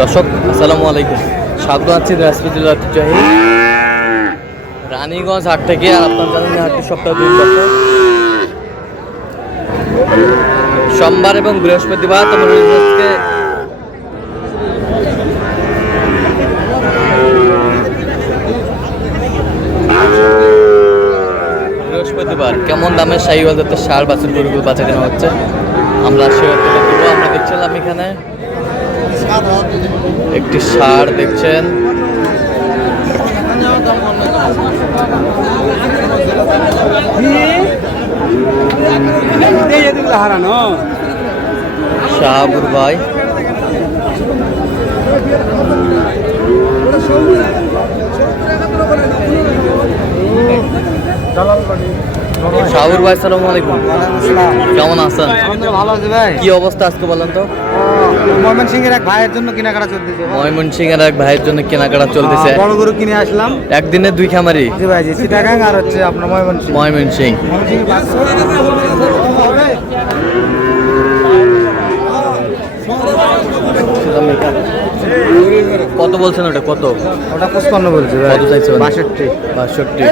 দর্শক আসসালামু আলাইকুম, স্বাগত আছি রাজপুতুল রানীগঞ্জ হাট থেকে। আর আপনার জানেন হাটটি সপ্তাহ 2 দর্শক সোমবার এবং বৃহস্পতিবার। তোমার বৃহস্পতিবার কেমন দামে শাহিওয়াল জাতের ষাঁড় বাছুর গরুগুলো বাচ্চা কেনা হচ্ছে আমরা আমরা দেখছিলাম এখানে একটি ষাঁড় দেখছেন। শাহাবুর ভাই শাহাবুর ভাই আসসালামু আলাইকুম, কেমন আছেন? ভালো আছে ভাই। কি অবস্থা আজকে বলেন তো? ময়মনসিংহের এক ভাইয়ের জন্য কেনাকাটা চলতেছে। ময়মনসিংহের এক ভাইয়ের জন্য কেনাকাটা চলতেছে। বড় গরু কিনে আসলাম একদিনে 2 খামারি। জি ভাই, জি চিটাগাং আর হচ্ছে আপনার ময়মনসিং। কত বলছেন ওটা? কত? ওটা 55 বলছে ভাই। কত চাইছেন? 62। 62।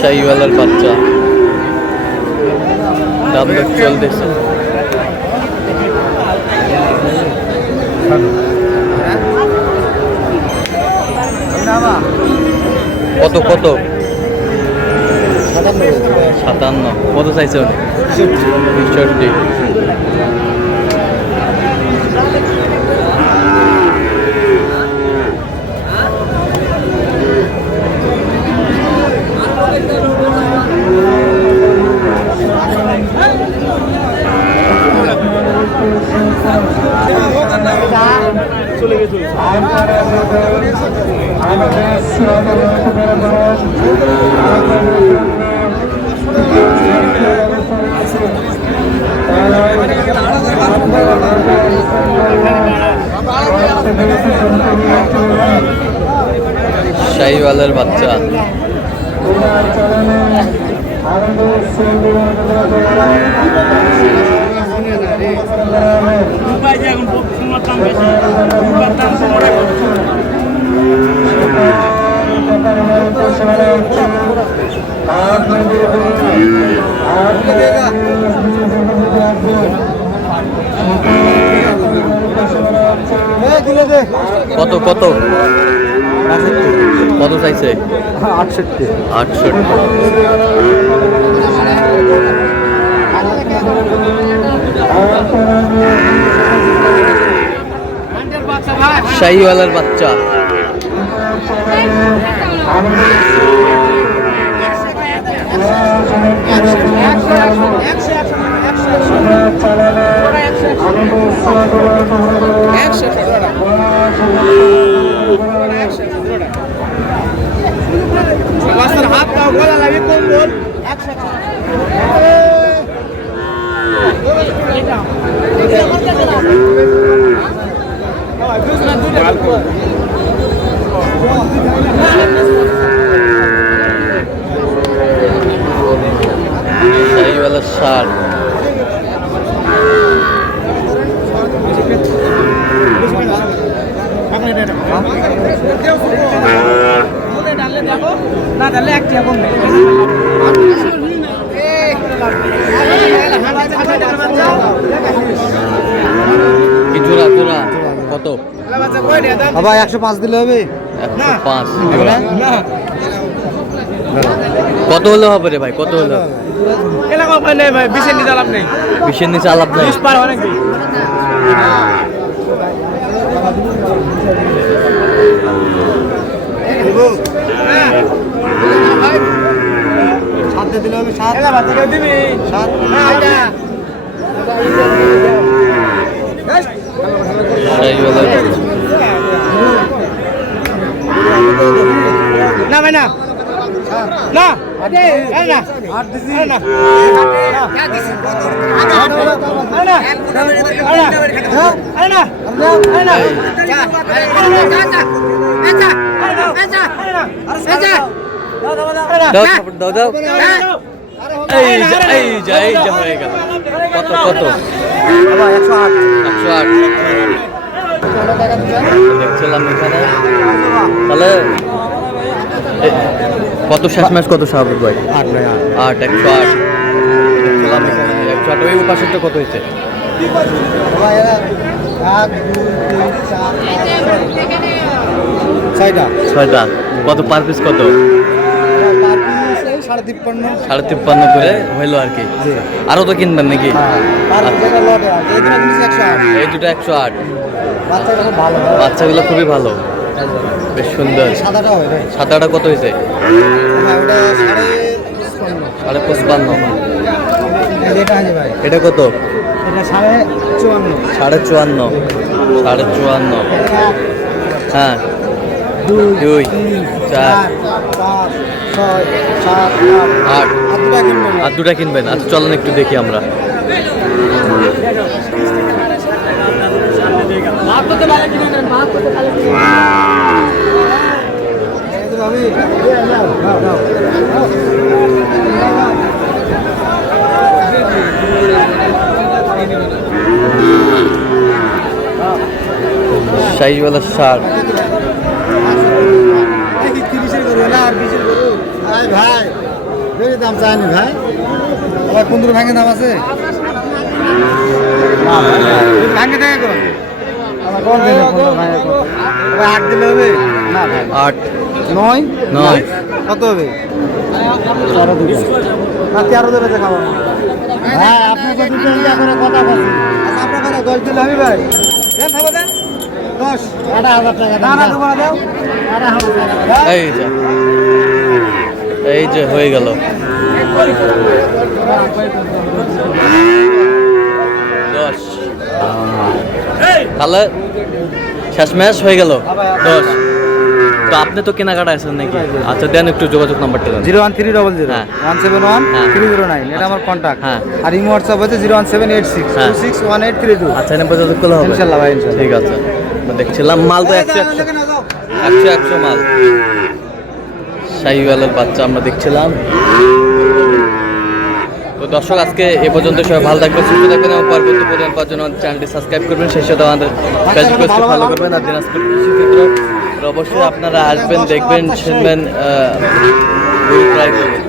শাহিওয়ালের বাচ্চা দাম দর চলতেছে। কত কত? 57। কত চাইছেন? 63। শাহিওয়ালের বাচ্চা কত কত? কত চাইছে? 68। 68। শাহিওয়ালের বাচ্চা শাহিওয়ালের ষাঁড় কত? ভাই 105 দিলে হবে। 105 কত হলে হবে রে ভাই? কত হলো? 20-এর নিচে আলাপ নেই। 20-এর নিচে আলাপ নেই। দিলে হবে 7। না ভাই না, না দাও দাও এই যে হয়ে গেল। কত কত? 108 108 দেখছিলাম এখানে। তাহলে কত শেষ ম্যাচ কত স্বাভাবিক ভাই? 8 ভাই 8 108 দেখছিলাম এখানে 108। ওই পাশেরটা কত হয়েছে? ভাই এরা 1 2 3 4 ছয়টা। কত পার পিস কত? 53.5 করে হইলো আর কি। আরো তো কিনবেন নাকি? এই দুটো 108। বাচ্চাগুলো খুবই ভালো, বেশ সুন্দর। সাদাটা কত হয়েছে? 55.5। এটা কত? 54.5। হ্যাঁ 2 4 8 আর দুটা কিনবেন। আচ্ছা চলেন একটু দেখি আমরা। সাইজওয়ালা শার্ট ভাই বেশি দাম চায়নি ভাই। আবার 15 ভাঙে দাম আছে ভাঙে থাকে কোন আবার কোন দিলে 15 ভাঙে কোন 8 দিলে হবে না ভাই 8 9 9 কত হবে? 13 দিলে না 13 দেবে খাবো ভাই। আপনি কত দিলে করে কথা বলছেন? আচ্ছা আপনার করে 10 দিলে হবে ভাই। দেন থাকো দেন 10 18,000 টাকা না না দেবো না দাও 18,000 টাকা। এই যে হয়ে গেল। 10 তাহলে শেষ ম্যাচ হয়ে গেল 10। তো আপনি তো কেনাকাটা আছেন নাকি? আচ্ছা দেন একটু যোগাযোগ নাম্বারটা দেন। 01300 হ্যাঁ। 171 হ্যাঁ। 309 এটা আমার কন্টাক্ট। হ্যাঁ। আর ইমো হোয়াটসঅ্যাপ হচ্ছে 01786 হ্যাঁ। 261832। আচ্ছা এনে যোগাযোগ করলে হবে ইনশাআল্লাহ ভাই ইনশাআল্লাহ। ঠিক আছে। আমরা দেখছিলাম মাল তো 100 মাল। শাহিওয়ালের বাচ্চা আমরা দেখছিলাম। তো দর্শক আজকে এ পর্যন্ত সবাই ভালো থাকবেন, সুস্থ থাকবেন এবং পরবর্তী প্রোগ্রাম পাওয়ার জন্য আমাদের চ্যানেলটি সাবস্ক্রাইব করবেন। সেই সাথে আমাদের ফেসবুক পেজটি ফলো করবেন। আর দিনাজপুর কৃষিক্ষেত্র অবশ্যই আপনারা আসবেন, দেখবেন, শুনবেন, ট্রাই করবেন।